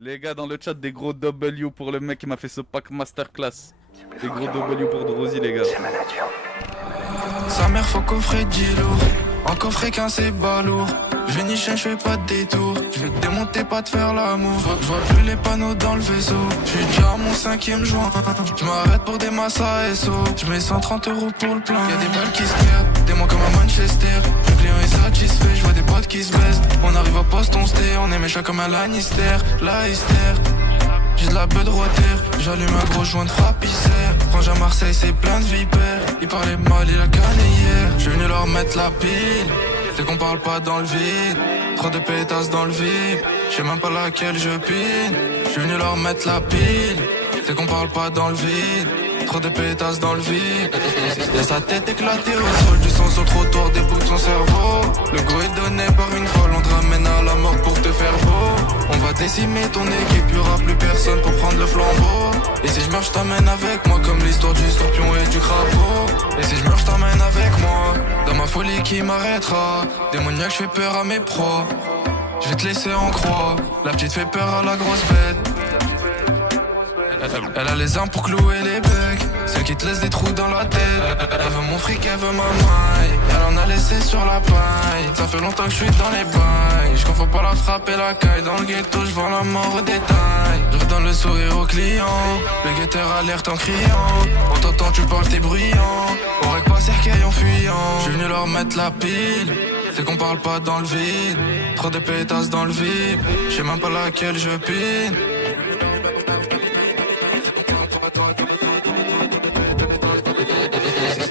Les gars, dans le chat, des gros W pour le mec qui m'a fait ce pack masterclass. Des gros W pour Drosy, les gars. Sa mère faut coffrer 10 lourds. En coffret qu'un c'est balourd. Je vais nicher, je fais pas de détour. Je vais te démonter, pas te faire l'amour. Je vois plus les panneaux dans le vaisseau. Je suis déjà à mon 5ème joint. Je m'arrête pour des masses à SO. Je mets 130 € pour le plein. Y'a des balles qui se perdent, des mois comme à Manchester. Le client est satisfait, je vois des potes qui se baissent. On arrive à poste, on se tait, on est méchant comme un Lannister. Lannister. J'ai de la beuh de water, j'allume un gros joint de frappisseur. Range à Marseille, c'est plein de vipères. Ils parlaient mal, il a gagné hier. J'suis venu leur mettre la pile. C'est qu'on parle pas dans le vide. Trop de pétasses dans le vide. J'sais même pas laquelle je pine. J'suis venu leur mettre la pile. C'est qu'on parle pas dans le vide. Trop de pétasses dans le vide. Y'a sa tête éclatée au sol, du sang sur le trottoir, des bouts de son cerveau. Le go est donné par une folle, on te ramène à la mort pour te faire beau. On va décimer ton équipe, y'aura plus personne pour prendre le flambeau. Et si je meurs, je t'emmène avec moi, comme l'histoire du scorpion et du crapaud. Et si je meurs, je t'emmène avec moi, dans ma folie qui m'arrêtera. Démoniaque, je fais peur à mes proies. Je vais te laisser en croix, la petite fait peur à la grosse bête. Elle a les armes pour clouer les becs, celle qui te laisse des trous dans la tête. Elle veut mon fric, elle veut ma maille. Elle en a laissé sur la paille. Ça fait longtemps que je suis dans les bails. Je confonds pas la frappe et la caille. Dans le ghetto, je vends la mort au détail. Je redonne le sourire au client. Le guetteur alerte en criant. On t'entend, tu parles, t'es bruyant. On règle pas cercueil en fuyant. Je suis venu leur mettre la pile. C'est qu'on parle pas dans le vide. Trop de pétasses dans le vide. Je sais même pas laquelle je pine.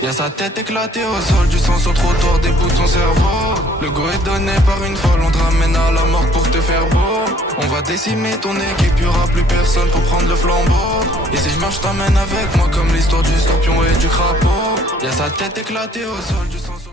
Y'a sa tête éclatée au sol, du sang sur le trottoir, des bouts de son cerveau. Le go est donné par une folle, on te ramène à la mort pour te faire beau. On va décimer ton équipe, y'aura plus personne pour prendre le flambeau. Et si je marche, je t'emmène avec moi, comme l'histoire du scorpion et du crapaud. Y'a sa tête éclatée au sol, du sang sur